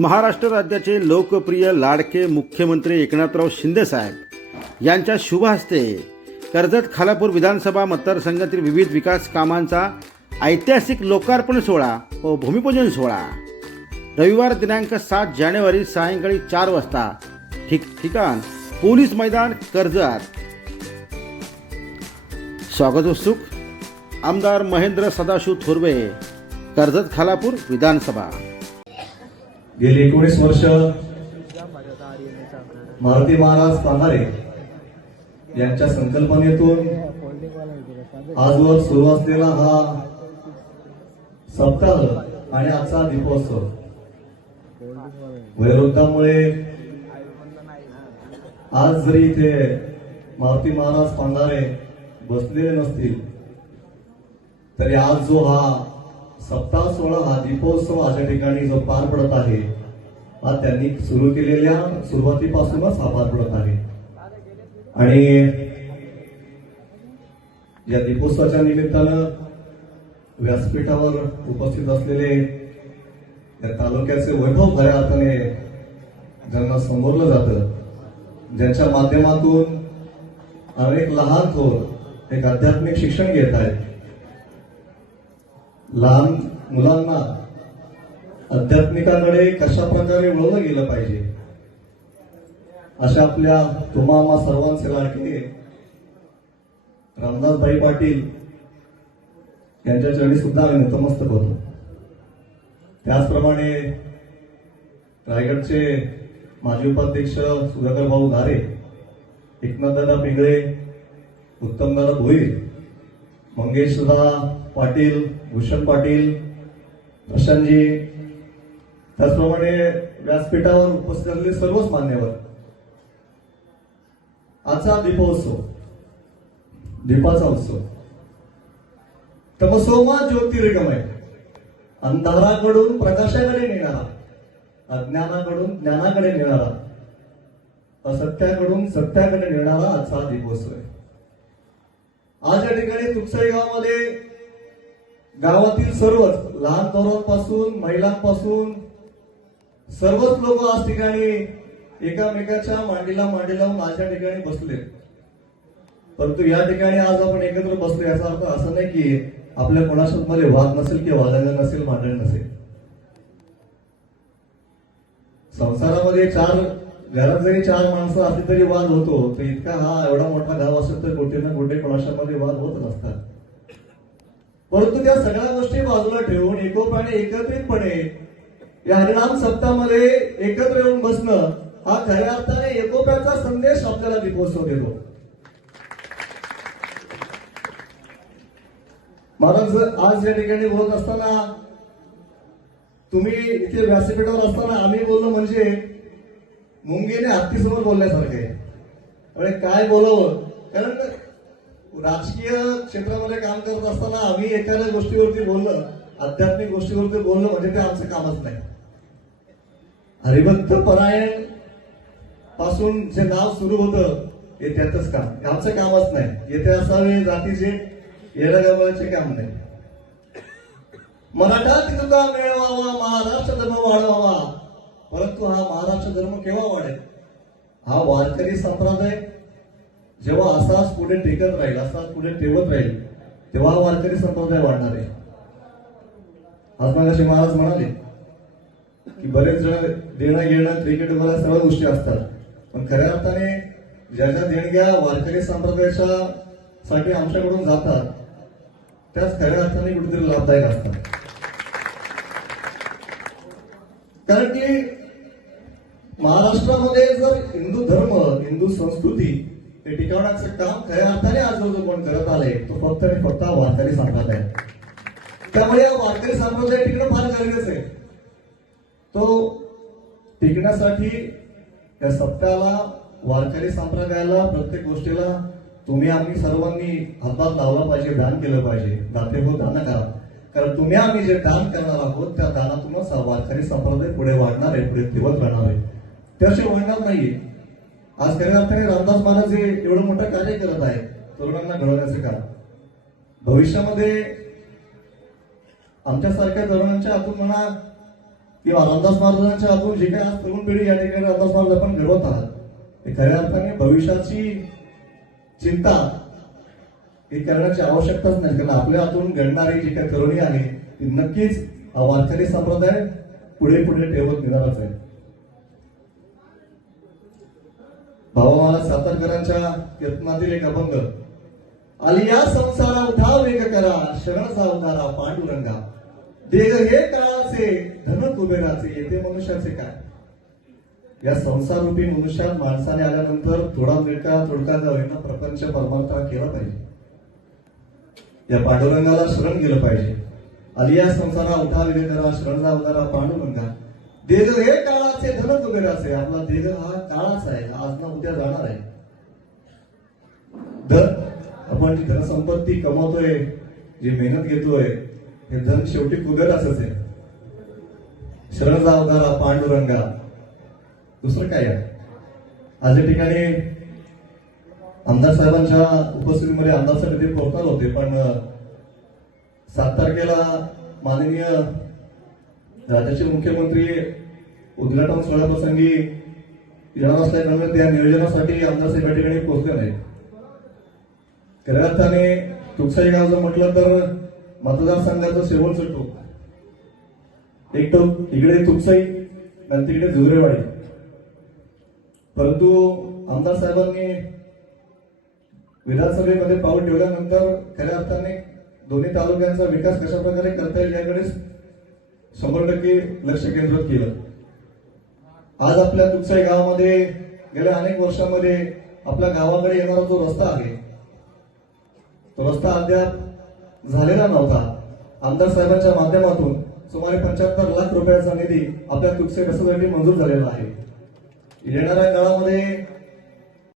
महाराष्ट्र राज्याचे लोकप्रिय लाडके मुख्यमंत्री एकनाथराव शिंदेसाहेब यांच्या शुभ हस्ते कर्जत खालापूर विधानसभा मतदारसंघातील विविध विकास कामांचा ऐतिहासिक लोकार्पण सोहळा व भूमिपूजन सोहळा. रविवार दिनांक सात जानेवारी सायंकाळी चार वाजता ठिक ठिकाण पोलीस मैदान कर्जत. स्वागत उत्सुक आमदार महेंद्र सदाशिव थोरवे कर्जत खालापूर विधानसभा. गेली एकोणीस वर्ष मारुती महाराज पांघारे यांच्या संकल्पनेतून आजवर सुरू असलेला हा सप्ताह आणि आजचा दीपोत्सव. वयोवृद्धामुळे आज जरी इथे मारुती महाराज पांघारे बसलेले नसतील तरी आज जो हा सप्ताह सोहळा हा दीपोत्सव अशा ठिकाणी जो पार पडत आहे हा त्यांनी सुरू केलेल्या सुरुवातीपासूनच हा पार पडत आहे. आणि या दीपोत्सवाच्या निमित्तानं व्यासपीठावर उपस्थित असलेले या तालुक्याचे वैभव खऱ्या अर्थाने ज्यांना संबोधलं जातं ज्यांच्या माध्यमातून अनेक लहान थोर एक आध्यात्मिक शिक्षण घेत आहेत. लहान मुलांना आध्यात्मिकाकडे कशा प्रकारे वळलं गेलं पाहिजे? अशा आपल्या तुम्हाला सर्वांचे लाडके रामदासभाई पाटील यांच्या चरणी सुद्धा आम्ही नतमस्तक होतो. त्याचप्रमाणे रायगडचे माजी उपाध्यक्ष सुधाकर भाऊ घारे एकनाथदादा पिंगळे उत्तमदादा भोईर मंगेशदा पाटील भूषण पाटील प्रशांतजी त्याचप्रमाणे व्यासपीठावर उपस्थित असलेले सर्वच मान्यवर. आजचा दीपोत्सव दीपाचा उत्सव. तपसोमा ज्योतिर्गमय. अंधाराकडून प्रकाशाकडे नेणारा अज्ञानाकडून ज्ञानाकडे नेणारा असत्याकडून सत्याकडे नेणारा आजचा दीपोत्सव आहे. आज या ठिकाणी तुकसाई गावामध्ये गावातील सर्वच लहान तोरांपासून महिलांपासून सर्वच लोक आज ठिकाणी एकामेकाच्या मांडीला मांडीला माझ्या ठिकाणी बसले. परंतु या ठिकाणी आज आपण एकत्र बसलो याचा अर्थ असं नाही की आपल्या कोणासोबत मध्ये वाद नसेल किंवा वादंग नसेल मांडण नसेल. संसारामध्ये चार घरात जरी चार माणसं असली तरी वाद होतो तर इतका हा एवढा मोठा गाव असेल तर कुठे ना कुठे कोणाशामध्ये वाद होतच असतात परंतु त्या सगळ्या गोष्टी बाजूला ठेवून एकोप्याने एकत्रितपणे या हरिनाम सप्तामध्ये एकत्र येऊन बसणं हा खऱ्या अर्थाने एकोप्याचा संदेश आपल्याला दीपोत्सव देतो. महाराज आज या ठिकाणी बोलत असताना तुम्ही इथे व्यासपीठावर असताना आम्ही बोललो म्हणजे मुंगीने हत्तीसमोर बोलल्यासारखे अरे काय बोलावं? कारण राजकीय क्षेत्रामध्ये काम करत असताना आम्ही एखाद्या गोष्टीवरती बोललं आध्यात्मिक गोष्टीवरती बोलणं म्हणजे ते आमचं कामच नाही. हरिभक्त परायणपासून जे नाव सुरू होतं हे त्यातच काम. हे आमचं कामच नाही. येथे असावे जातीचे येण्यागावाचे काम नाही. मराठा तितका मिळवावा महाराष्ट्र धर्म वाढवावा. परंतु हा महाराष्ट्र धर्म केव्हा वाढेल? हा वारकरी संप्रदाय जेव्हा असाच पुढे टेकत राहील असाच पुढे ठेवत राहील तेव्हा वारकरी संप्रदाय वाढणार आहे. आज मागाशी महाराज म्हणाले की बरेच जण देणं घेणं क्रिकेट वगैरे सर्व गोष्टी असतात पण खऱ्या अर्थाने ज्या ज्या देणग्या वारकरी संप्रदायाच्या साठी आमच्याकडून जातात त्याच खऱ्या अर्थाने कुठेतरी लाभदायक असतात कारण की महाराष्ट्रामध्ये जर हिंदू धर्म हिंदू संस्कृती हे टिकवण्याचं काम खऱ्या अर्थाने आज जो कोण करत आले तो फक्त आणि फक्त वारकरी संप्रदाय आहे. त्यामुळे या वारकरी संप्रदाय टिकणं फार गरजेचं आहे. तो टिकण्यासाठी या सप्त्याला वारकरी संप्रदायाला प्रत्येक गोष्टीला तुम्ही आम्ही सर्वांनी हातात लावला पाहिजे दान केलं पाहिजे. दाते हो दान करा. कारण तुम्ही आम्ही जे दान करणार आहोत त्या दानातूनच वारकरी संप्रदाय पुढे वाढणार आहे पुढे दिवस राहणार आहे. त्याशिवाय वाढणार नाहीये. आज खऱ्या अर्थाने रामदास महाराज हे एवढं मोठं कार्य करत आहे तरुणांना घडवण्याचं काम. भविष्यामध्ये आमच्यासारख्या तरुणांच्या हातून म्हणा किंवा रामदास महाराजांच्या हातून जे काही आज तरुण पिढी या ठिकाणी रामदास महाराज आपण घडवत आहात ते खऱ्या अर्थाने भविष्याची चिंता हे करण्याची आवश्यकताच नाही. कारण आपल्या हातून घडणारी जी काही तरुणी आहे ती नक्कीच वारकरी संप्रदाय पुढे पुढे ठेवत निघालाच आहे. भावा महाराज सातारकरांच्या यत्नातील एक अभंग आलिया संसारा उठा वेग करा शरण सावधारा पांडुरंगा. देह हे काळाचे धन कुबेराचे येते मनुष्याचे काय? या संसार रूपी मनुष्यात माणसाने आल्यानंतर थोडा मिळका थोडका का होईना प्रपंच परमार्थ केला पाहिजे. या पांडुरंगाला शरण गेलं पाहिजे. आलिया संसारा उठा वेग करा शरण सावधारा पांडुरंगा. देह हे काळाचे धन कुबेराचे. आपला देह हा काळाचा आहे. आज ना उद्या जाणार आहे. धन आपण धनसंपत्ती कमवतोय जी मेहनत घेतोय हे धन शेवटी कुबेराचंच आहे. शरणचा अवतारा पांडुरंगा. दुसरं काय आहे? आज या ठिकाणी आमदार साहेबांच्या उपस्थितीमध्ये आमदार साहेब ते पोहोचणार होते पण सात तारखेला माननीय राज्याचे मुख्यमंत्री उद्घाटन सोहळ्याप्रसंगी येणार असल्यामुळे त्या नियोजनासाठी आमदार साहेब या ठिकाणी पोहोचले नाहीत. खऱ्या अर्थाने तुकसाई गावचं म्हटलं तर मतदारसंघाचं शेवटचं टोक एक टोक इकडे तुकसाई आणि तिकडे जुगरेवाडी. परंतु आमदार साहेबांनी विधानसभेमध्ये पाऊल ठेवल्यानंतर खऱ्या अर्थाने दोन्ही तालुक्यांचा विकास कशा प्रकारे करता येईल याकडे शंभर टक्के लक्ष केंद्रित केलं. आज आपल्या तुकसाई गावामध्ये गेल्या अनेक वर्षांमध्ये आपल्या गावाकडे येणारा जो रस्ता आहे रस्ता अद्याप झालेला नव्हता. आमदार साहेबांच्या माध्यमातून सुमारे पंच्याहत्तर लाख रुपयाचा निधी आपल्या तुकसे रस्त्यासाठी मंजूर झालेला आहे. येणाऱ्या काळामध्ये